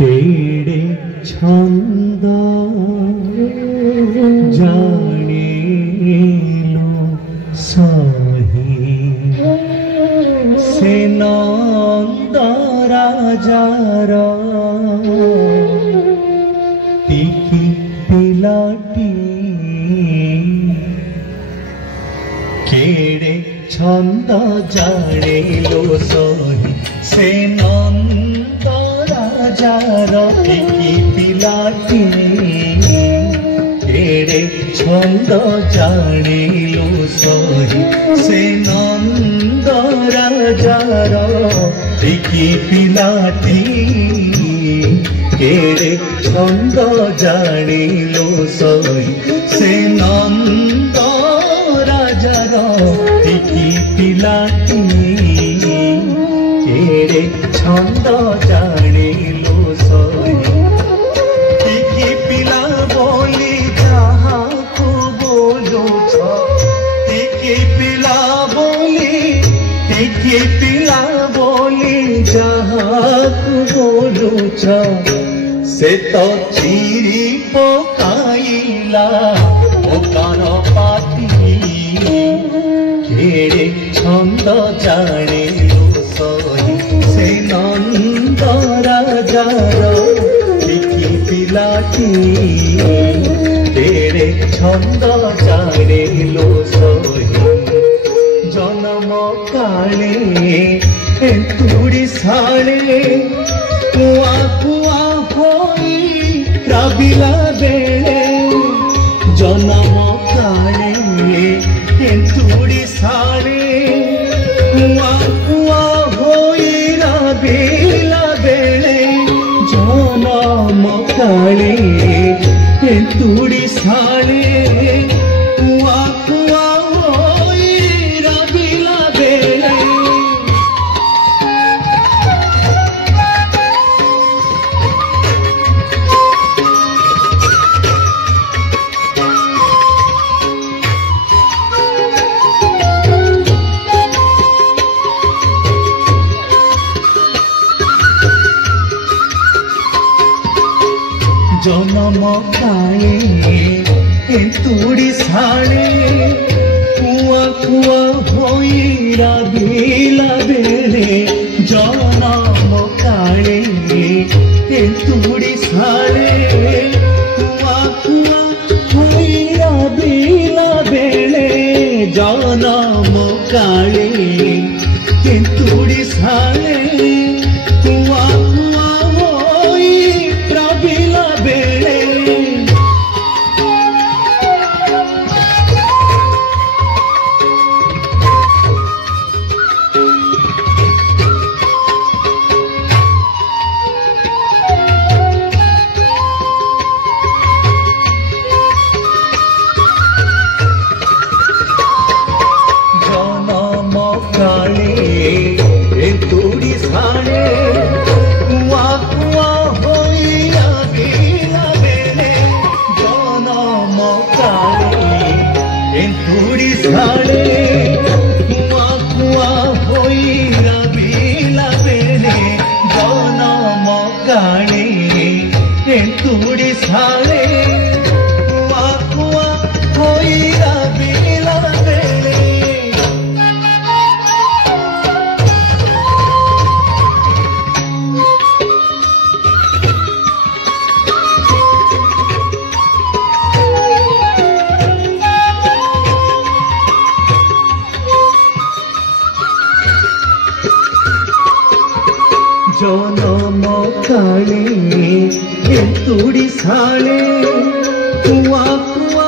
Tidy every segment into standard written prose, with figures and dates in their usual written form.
केड़े छंद जाने लो सही से नंद राजार टिकी पिलाटी केड़े छंद जाने लो सही से नंद राजार टिकी पिलाटी केड़े छंद जाने लो सही से नंद राजार टिकी पिलाटी केड़े छंद जाने लो सही से नंद राजार टिकी पिलाटी केड़े छंद जाने लो सही टिकी पिला बोली जहाँ को बोलो टिकी पिला बोली जहाँ को बोलो से तो चिरी पकाइला कान पाती केड़े छंद जाने लो सही से नंद राजार टिकी पिलाटी केड़े छंद जाने लो सही जन्म काले तुड़ी साले कुआ कुआ होई राबिला बेले जन्म काले तुड़ी साले कुआ कुआ होई राबिला बेले जन्म काले तुड़ी साले कुआ कुआ होई राबिला बेले जन्म काले तुड़ी साले कुआ कुआ होई राबिला बेले जन्म काले तुड़ी साले कुआ कुआ होई राबिला बेले जन्म काले तुड़ी साले कुआ कुआ होई राबिला बेले जन्म काले तुड़ी साले कुआ कुआ होई राबिला बेले जन्म काले तुड़ी साले कुआ कुआ होई राबिला बेले जन्म काले तुड़ी साले कुआ कुआ होई राबिला बेले जन्म काले तुड़ी साले कुआ कुआ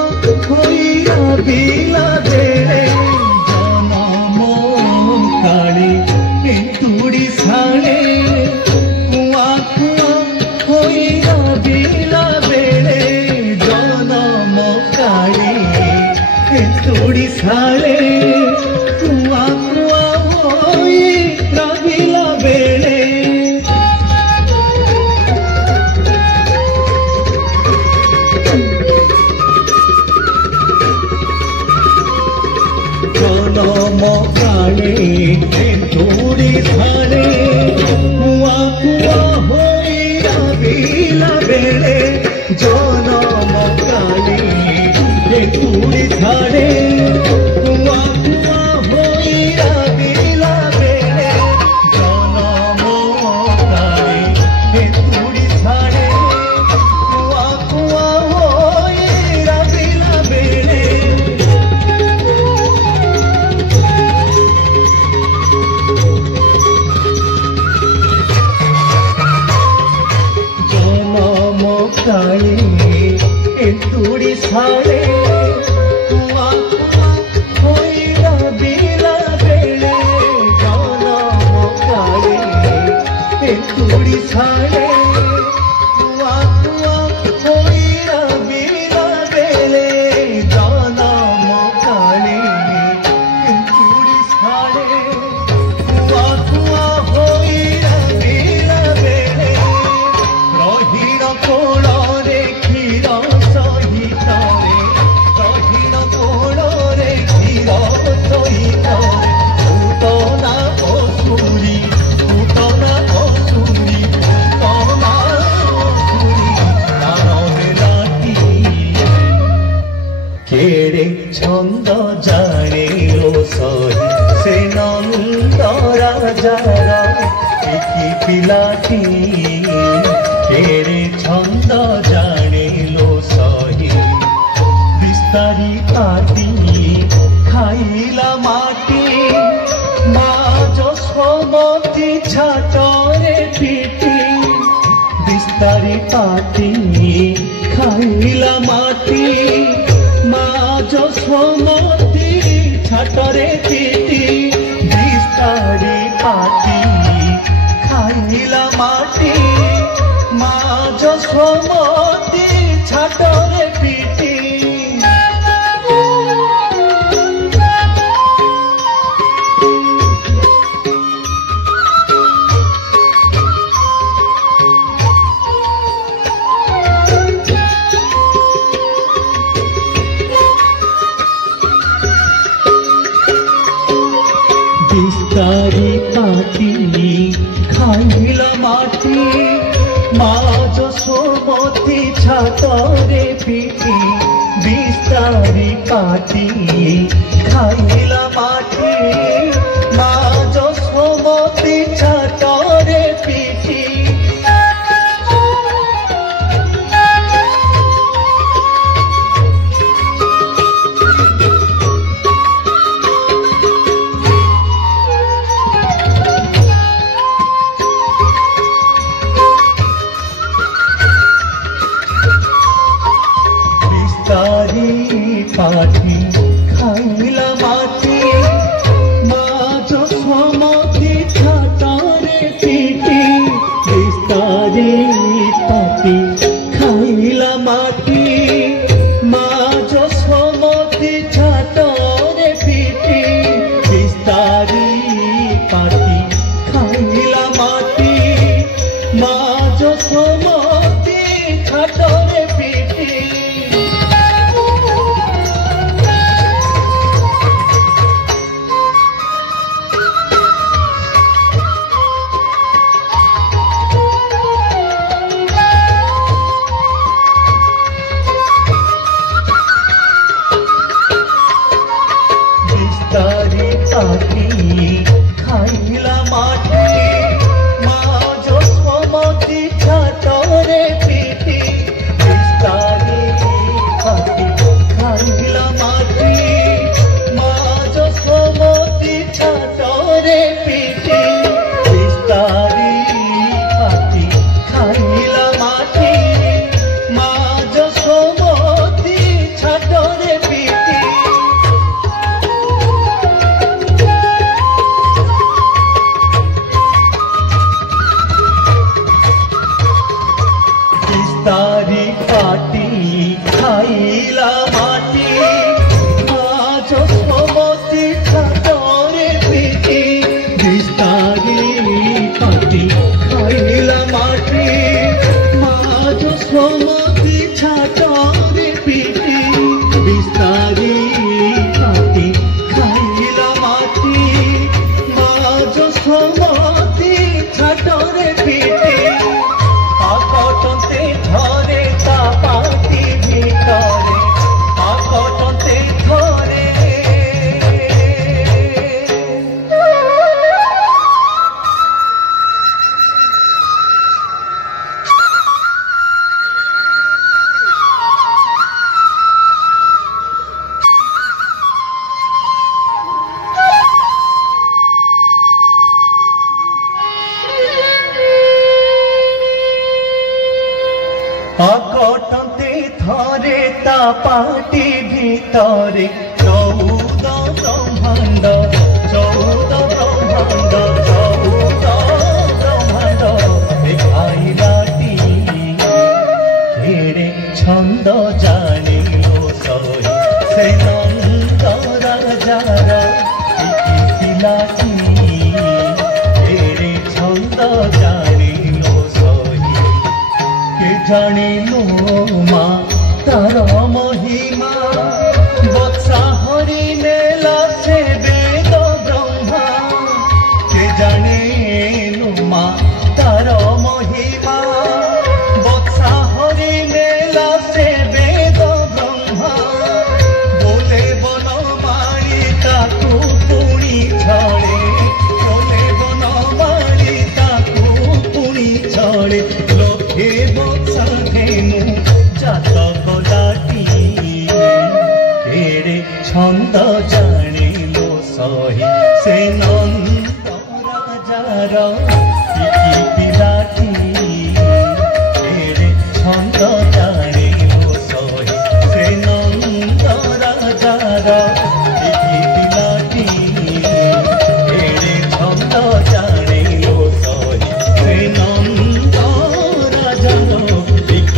होई राबिला बेले जन्म काले तुड़ी साले कुआ कुआ होई राबिला बेले जन्म काले तुड़ी साले कुआ कुआ होई राबिला बेले जन्म काले तुड़ी साले कुआ कुआ होई राबिला काले एंतुड़ी साले कुआ कुआ होइरा बिला बेले जनम काले एंतुड़ी साले कुआ कुआ होइरा बिला बेले जनम काले एंतुड़ी साले कुआ कुआ होइरा बिला बेले रहीण कोଳରେ क्षीर सहित रहीण कोଳରେ क्षीर सहित फुटना असुरी फुटना असुरी फुटना असुरी तार हेलाटी केड़े छंद जाने लो सही से नंद राजार एकी पिलाटी केड़े छंद जाने लो सही बिस्तारी पाती खाइला माटी माज समती छाटरे पीटी बिस्तारी पाती खाइला माटी माज समती छाटरे पीटी बिस्तारी पाती खाइला माटी माज समती छाटरे पीटी बिस्तारी पाती खाइला माटी माज समती छाटरे पीटी बिस्तारी पाती खाइला माटी माज समती छाटरे पीटी पाठी खाइला माटी माज समती छाटरे पीटी बिस्तारी पाठी खाइला माटी माज समती छाटरे पीटी बिस्तारी पाठी खाइला माटी माज समती छाटरे पीटी बिस्तारी पाती खाइला माटी माज समती छाटरे पीटी बिस्तारी पाती खाइला माटी माज समती छाटरे पीटी बिस्तारी पाती खाइला माटी माज समती छाटरे पीटी बिस्तारी पाती खाइला माटी माज समती छाटरे पीटी बिस्तारी पाती खाइला माटी माज समती छाटरे पीटी बिस्तारी पाती खाइला माटी माज समती छाटरे पीटी आकटते धरे ता पाती भितरे आकटते धरे आका ता पाटी भितरे 14 ब्रह्मांड 14 ब्रह्मांड 14 ब्रह्मांड देखाइलाटी केड़े छंद जानिलो सही से नंद राजार पिलाटी केड़े छंद जानिलो सही के जानिलो मा तार महिमा बत्सा हरि नेला से वेद ब्रह्मा के जाने नुमा तार महिमा बत्सा हरि नेला से वेद ब्रह्मा बोले बन मारी ताकू पुणी छड़े बोले बन मारी ताकू पुणी छड़े लखे बत्सा धेनु जातक लाटी केड़े छंद जानिलो सही से नंद राजार पिलाटी केड़े छंद जानिलो सही से नंद राजार पिलाटी केड़े छंद जानिलो सही से नंद राजार पिलाटी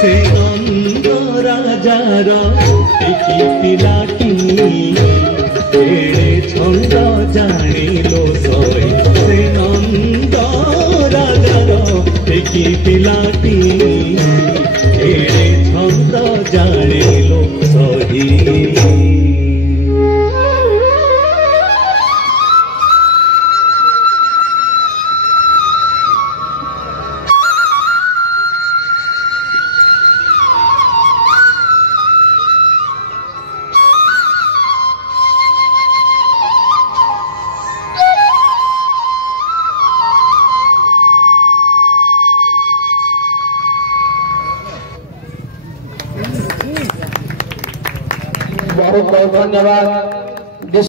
से नंद राजार पिलाटी केड़े छंद जानिलो सही से नंद राजार पिलाटी केड़े छंद जानिलो सही। बहुत बहुत धन्यवाद।